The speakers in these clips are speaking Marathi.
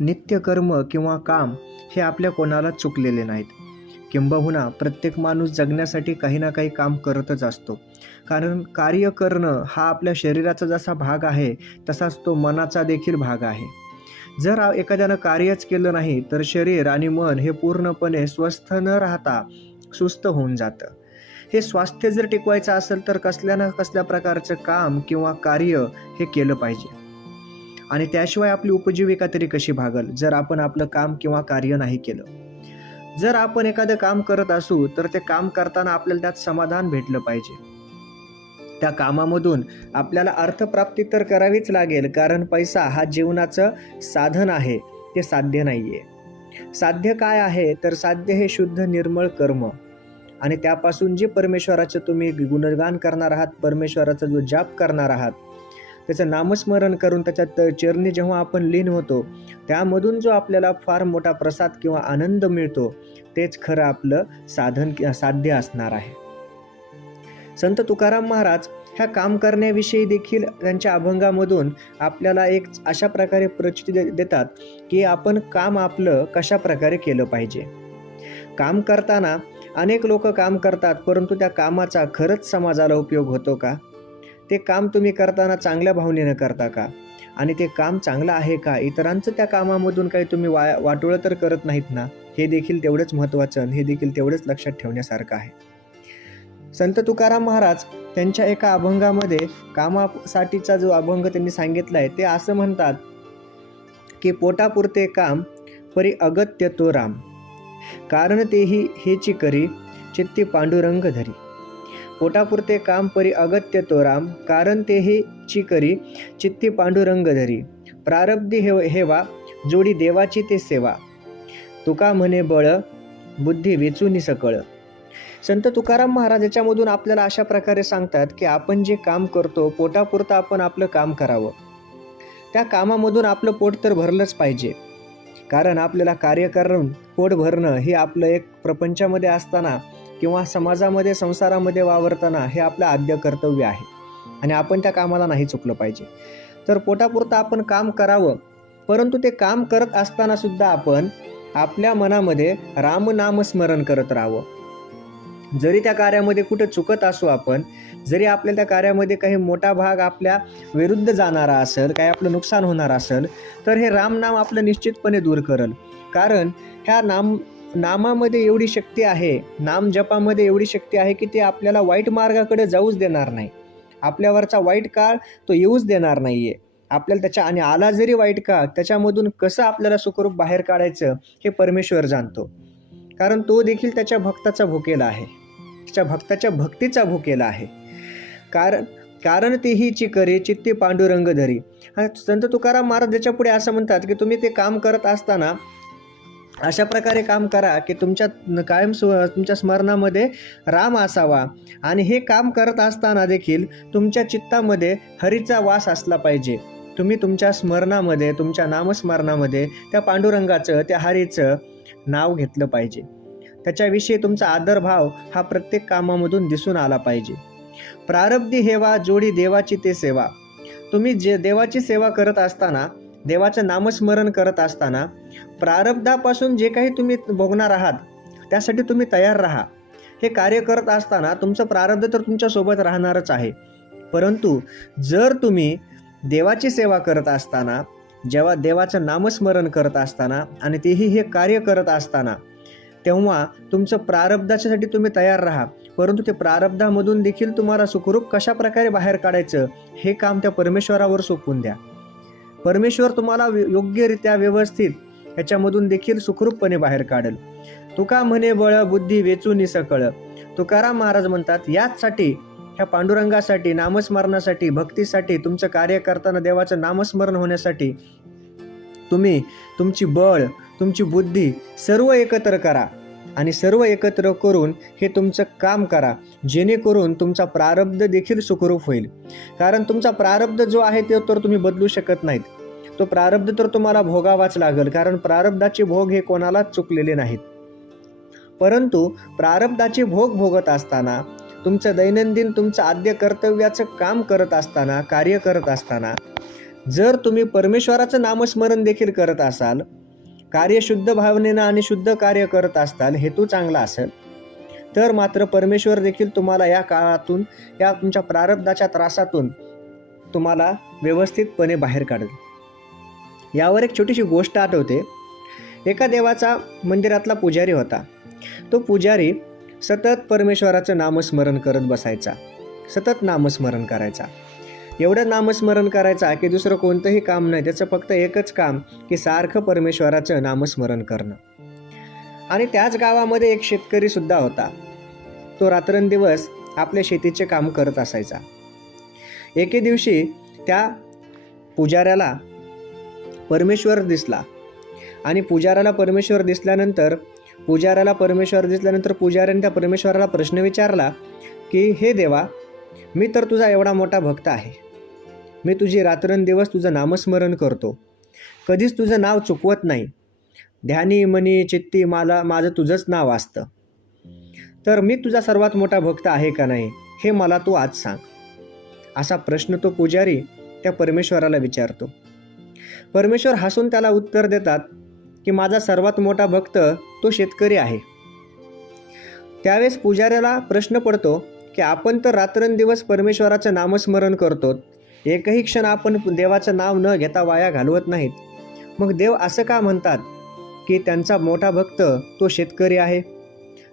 नित्यकर्म किंवा काम हे आपल्या कोणाला चुकलेले नाहीत. किंबहुना प्रत्येक माणूस जगण्यासाठी काही ना काही काम करतच असतो. कारण कार्य करणं हा आपल्या शरीराचा जसा भाग आहे तसाच तो मनाचा देखील भाग आहे. जर एखाद्यानं कार्यच केलं नाही तर शरीर आणि मन हे पूर्णपणे स्वस्थ न राहता सुस्त होऊन जातं. हे स्वास्थ्य जर टिकवायचं असेल तर कसल्या ना कसल्या प्रकारचं काम किंवा कार्य हे केलं पाहिजे. आणि त्याशिवाय आपली उपजीविका तरी कशी भागल? जर आपण आपलं काम किंवा कार्य नाही केलं. जर आपण एखादं काम करत असू तर ते काम करताना आपल्याला त्यात समाधान भेटलं पाहिजे. त्या कामामधून आपल्याला अर्थप्राप्ती तर करावीच लागेल कारण पैसा हा जीवनाचं साधन आहे ते साध्य नाही आहे साध्य काय आहे? तर साध्य हे शुद्ध निर्मळ कर्म. आणि त्यापासून जे परमेश्वराचं तुम्ही गुणगान करणार आहात परमेश्वराचा जो जाप करणार आहात त्याचं नामस्मरण करून त्याच्यात चरणी जेव्हा आपण लीन होतो त्यामधून जो आपल्याला फार मोठा प्रसाद किंवा आनंद मिळतो तेच खरं आपलं साधन साध्य असणार आहे. संत तुकाराम महाराज ह्या काम करण्याविषयी देखील त्यांच्या अभंगामधून आपल्याला एक अशा प्रकारे प्रचिती दे- देतात की आपण काम आपलं कशा प्रकारे केलं पाहिजे. काम करताना अनेक लोक काम करतात परंतु त्या कामाचा खरंच समाजाला उपयोग होतो का? ते काम तुम्ही करताना चांगल्या भावनेनं करता का? आणि ते काम चांगलं आहे का? इतरांचं त्या कामामधून काही तुम्ही वा वाटोळं तर करत नाहीत ना? हे देखील तेवढंच महत्त्वाचं आणि हे देखील तेवढंच लक्षात ठेवण्यासारखं आहे. संत तुकाराम महाराज त्यांच्या एका अभंगामध्ये कामासाठीचा जो अभंग त्यांनी सांगितला आहे ते असं म्हणतात की पोटापुरते काम परी अगत्य तो राम. कारण तेही हेची करी चित्ती पांडुरंग धरी. पोटापुरते काम परी अगत्य तो राम कारण तेही चिकरी चित्ती पांडुरंग धरी. प्रारब्धी हे हेवा जोडी देवाची ते सेवा. तुका म्हणे बळ बुद्धी वेचूनी सकळ. संत तुकाराम महाराज याच्यामधून आपल्याला अशा प्रकारे सांगतात की आपण जे काम करतो पोटापुरतं आपण आपलं काम करावं. त्या कामामधून आपलं पोट तर भरलंच पाहिजे. कारण आपल्याला कार्य करून पोट भरणं हे आपलं एक प्रपंचामध्ये असताना किंवा समाजामध्ये संसारामध्ये वावरताना हे आपलं आद्य कर्तव्य आहे. आणि आपण त्या कामाला नाही चुकलं पाहिजे. तर पोटापुरतं आपण काम करावं. परंतु ते काम करत असताना सुद्धा आपण आपल्या मनामध्ये रामनामस्मरण करत राहावं. जरी त्या कार्यामध्ये कुठे चुकत असू आपण जरी आपल्या त्या कार्यामध्ये काही मोठा भाग आपल्या विरुद्ध जाणारा असेल काही आपलं नुकसान होणार असेल तर हे रामनाम आपलं निश्चितपणे दूर करल. कारण ह्या नाम नामामध्ये एवढी शक्ती आहे नाम जपामध्ये एवढी शक्ती आहे की ते आपल्याला वाईट मार्गाकडे जाऊच देणार नाही. आपल्यावरचा वाईट काळ तो येऊच देणार नाही आहे आपल्याला त्याच्या आणि आला जरी वाईट काळ त्याच्यामधून कसं आपल्याला सुखरूप बाहेर काढायचं हे परमेश्वर जाणतो. कारण तो देखील त्याच्या भक्ताचा भुकेला आहे. त्याच्या भक्ताच्या भक्तीचा भुकेला आहे. कारण कारण तेही चिकरे चित्ती पांडुरंग धरी संत तुकाराम महाराज त्याच्यापुढे असं म्हणतात की तुम्ही ते काम करत असताना अशा प्रकारे काम करा की तुमच्या कायम स्व तुमच्या स्मरणामध्ये राम असावा. आणि हे काम करत असताना देखील तुमच्या चित्तामध्ये हरीचा वास असला पाहिजे. तुम्ही तुमच्या स्मरणामध्ये तुमच्या नामस्मरणामध्ये त्या पांडुरंगाचं त्या हरीचं नाव घेतलं पाहिजे. त्याच्याविषयी तुमचा आदरभाव हा प्रत्येक कामामधून दिसून आला पाहिजे. प्रारब्धी हेवा जोडी देवाची ते सेवा. तुम्ही जे देवाची सेवा करत असताना देवाचं नामस्मरण करत असताना प्रारब्धापासून जे काही तुम्ही भोगणार आहात त्यासाठी तुम्ही तयार राहा. हे कार्य करत असताना तुमचं प्रारब्ध तर तुमच्यासोबत राहणारच आहे. परंतु जर तुम्ही देवाची सेवा करत असताना जेव्हा देवाचं नामस्मरण करत असताना आणि तेही हे कार्य करत असताना तेव्हा तुमचं प्रारब्धाच्यासाठी तुम्ही तयार राहा. परंतु ते प्रारब्धामधून देखील तुम्हाला सुखरूप कशाप्रकारे बाहेर काढायचं हे काम त्या परमेश्वरावर सोपवून द्या. परमेश्वर तुम्हाला योग्यरित्या व्यवस्थित ह्याच्यामधून देखील सुखरूपपणे बाहेर काढेल. तुका म्हणे बळ बुद्धी वेचून सकळ. तुकाराम महाराज म्हणतात याचसाठी ह्या पांडुरंगासाठी नामस्मरणासाठी भक्तीसाठी तुमचं कार्य करताना देवाचं नामस्मरण होण्यासाठी तुम्ही तुमची बळ तुमची बुद्धी सर्व एकत्र करा आणि सर्व एकत्र करून हे तुमचं काम करा. जेणेकरून तुमचा प्रारब्ध देखील सुखरूप होईल. कारण तुमचा प्रारब्ध जो आहे तो तर तुम्ही बदलू शकत नाहीत. तो प्रारब्ध तर तुम्हाला भोगावाच लागेल कारण प्रारब्धाचे भोग हे कोणालाच चुकलेले नाहीत. परंतु प्रारब्धाचे भोग भोगत असताना तुमचं दैनंदिन तुमचं आद्य कर्तव्याचं काम करत असताना कार्य करत असताना जर तुम्ही परमेश्वराचं नामस्मरण देखील करत असाल कार्य शुद्ध भावनेनं आणि शुद्ध कार्य करत असताल हेतू चांगला असेल तर मात्र परमेश्वर देखील तुम्हाला या काळातून या तुमच्या प्रारब्धाच्या त्रासातून तुम्हाला व्यवस्थितपणे बाहेर काढेल. यावर एक छोटीशी गोष्ट आठवते. एका देवाचा मंदिरातला पुजारी होता. तो पुजारी सतत परमेश्वराचं नामस्मरण करत बसायचा. सतत नामस्मरण करायचा. एवढं नामस्मरण करायचा की दुसरं कोणतंही काम नाही. त्याचं फक्त एकच काम की सारखं परमेश्वराचं नामस्मरण करणं. आणि त्याच गावामध्ये एक शेतकरी सुद्धा होता. तो रात्रंदिवस आपल्या शेतीचे काम करत असायचा. एके दिवशी त्या पुजाऱ्याला परमेश्वर दिसला. आणि पुजाराला परमेश्वर दिसल्यानंतर पुजाऱ्याला परमेश्वर दिसल्यानंतर पुजाऱ्याने त्या परमेश्वराला प्रश्न विचारला की हे देवा मी तर तुझा एवढा मोठा भक्त आहे. मी तुझी रात्रंदिवस तुझं नामस्मरण करतो. कधीच तुझं नाव चुकवत नाही. ध्यानी मनी चित्ती मला माझं तुझंच नाव असतं. तर मी तुझा सर्वात मोठा भक्त आहे का नाही हे मला तू आज सांग. असा प्रश्न तो पुजारी त्या परमेश्वराला विचारतो. परमेश्वर हसून त्याला उत्तर देतात की माझा सर्वात मोठा भक्त तो शेतकरी आहे. त्यावेळेस पुजाऱ्याला प्रश्न पडतो की आपण तर रात्रंदिवस परमेश्वराचं नामस्मरण करतो एकही क्षण आपण देवाचं नाव न घेता वाया घालवत नाहीत. मग देव असं का म्हणतात की त्यांचा मोठा भक्त तो शेतकरी आहे?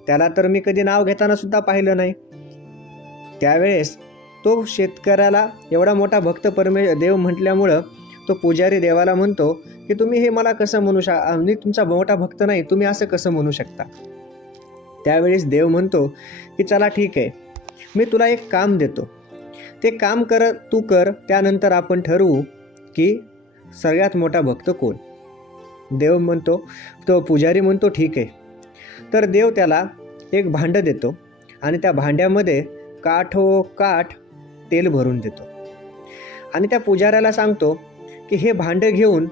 त्याला तर मी कधी नाव घेताना सुद्धा पाहिलं नाही. त्यावेळेस तो शेतकऱ्याला एवढा मोठा भक्त परमे देव म्हटल्यामुळं तो पुजारी देवाला म्हणतो की तुम्ही हे मला कसं म्हणू शा मी तुमचा मोठा भक्त नाही तुम्ही असं कसं म्हणू शकता? त्यावेळेस देव म्हणतो की चला ठीक आहे मी तुला एक काम देतो. ते काम कर तू कर त्यानंतर आपण ठरवू की सगळ्यात मोठा भक्त कोण? देव म्हणतो तो पुजारी म्हणतो ठीक आहे. तर देव त्याला एक भांडं देतो आणि त्या भांड्यामध्ये काठो काठ तेल भरून देतो. आणि त्या पुजाऱ्याला सांगतो की हे भांडं घेऊन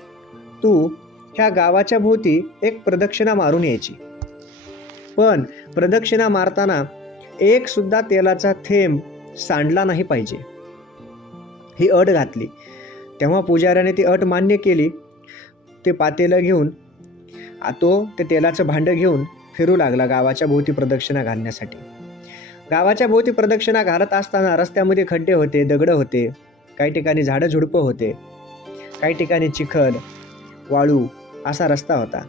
तू ह्या गावाच्या भोवती एक प्रदक्षिणा मारून यायची. पण प्रदक्षिणा मारताना एकसुद्धा तेलाचा थेंब सांडला नाही पाहिजे. ही अट घातली. तेव्हा पुजाऱ्याने ती अट मान्य केली. ते पातेलं घेऊन आ- तो ते तेलाचं भांडं घेऊन फिरू लागला गावाच्या भोवती प्रदक्षिणा घालण्यासाठी. गावाच्या भोवती प्रदक्षिणा घालत असताना रस्त्यामध्ये खड्डे होते दगडं होते काही ठिकाणी झाडं झुडपं होते. काही ठिकाणी चिखल वाळू असा रस्ता होता.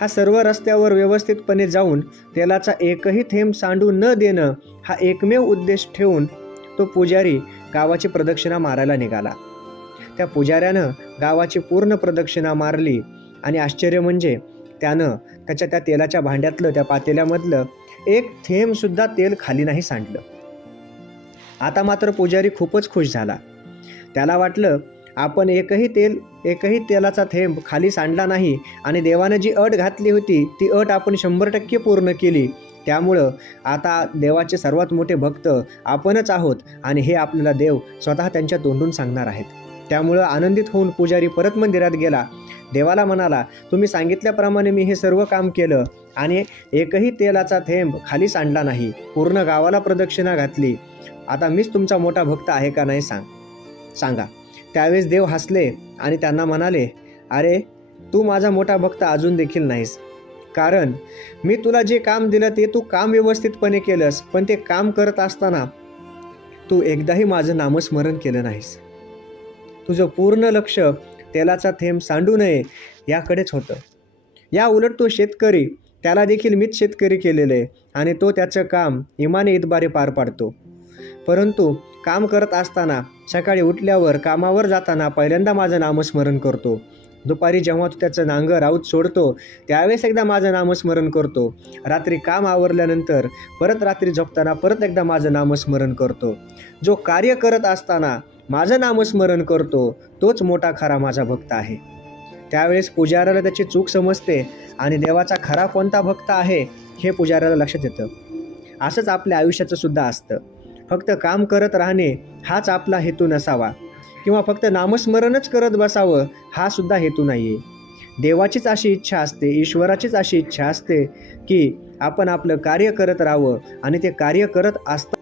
हा सर्व रस्त्यावर व्यवस्थितपणे जाऊन तेलाचा एकही थेंब सांडू न देणं हा एकमेव उद्देश ठेवून तो पुजारी गावाची प्रदक्षिणा मारायला निघाला. त्या पुजाऱ्यानं गावाची पूर्ण प्रदक्षिणा मारली आणि आश्चर्य म्हणजे त्यानं त्याच्या त्या तेलाच्या भांड्यातलं त्या पातेल्यामधलं एक थेंबसुद्धा तेल खाली नाही सांडलं. आता मात्र पुजारी खूपच खुश झाला. त्याला वाटलं आपण एकही तेल एकही तेलाचा थेंब खाली सांडला नाही आणि देवानं जी अट घातली होती ती अट आपण शंभर टक्के पूर्ण केली. त्यामुळं आता देवाचे सर्वात मोठे भक्त आपणच आहोत आणि हे आपल्याला देव स्वतः त्यांच्या तोंडून सांगणार आहेत. त्यामुळं आनंदित होऊन पुजारी परत मंदिरात गेला. देवाला म्हणाला तुम्ही सांगितल्याप्रमाणे मी हे सर्व काम केलं आणि एकही तेलाचा थेंब खाली सांडला नाही पूर्ण गावाला प्रदक्षिणा घातली. आता मीच तुमचा मोठा भक्त आहे का नाही सांग सांगा. त्यावेळेस देव हसले आणि त्यांना म्हणाले अरे तू माझा मोठा भक्त अजून देखील नाहीस. कारण मी तुला जे काम दिलं ते तू काम व्यवस्थितपणे केलंस पण ते काम करत असताना तू एकदाही माझं नामस्मरण केलं नाहीस. तुझं पूर्ण लक्ष तेलाचा थेंब सांडू नये याकडेच होतं. या उलट तो शेतकरी त्याला देखील मीच शेतकरी केलेलं आहे आणि तो त्याचं काम इमाने इतबारे पार पाडतो. परंतु काम करत असताना सकाळी उठल्यावर कामावर जाताना पहिल्यांदा माझं नामस्मरण करतो. दुपारी जेव्हा तू त्याचं नांगर आऊत सोडतो त्यावेळेस एकदा माझं नामस्मरण करतो. रात्री काम आवरल्यानंतर परत रात्री झोपताना परत एकदा माझं नामस्मरण करतो. जो कार्य करत असताना माझं नामस्मरण करतो तोच मोठा खरा माझा भक्त आहे. त्यावेळेस पुजाऱ्याला त्याची चूक समजते आणि देवाचा खरा कोणता भक्त आहे हे पुजाऱ्याला लक्षात येतं. असंच आपल्या आयुष्याचं सुद्धा असतं. फक्त काम करत राहणे हाच आपला हेतू नसावा. किंवा फक्त नामस्मरणच करत बसावं हा सुद्धा हेतू नाही आहे देवाचीच अशी इच्छा असते ईश्वराचीच अशी इच्छा असते की आपण आपलं कार्य करत राहावं आणि ते कार्य करत असता